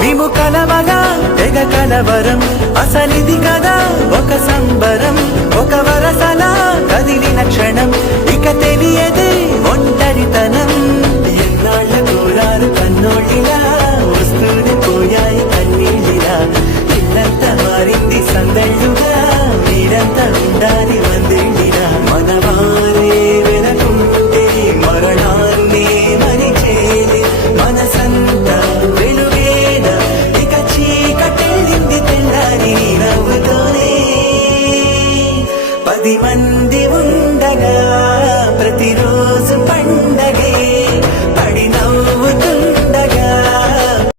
మేము కలవగా తెగ కలవరం, అసలిది కదా ఒక సంబరం. ఒక వరసలా కదిలిన క్షణం, ఇక తెలియదే ఒంటరితనం.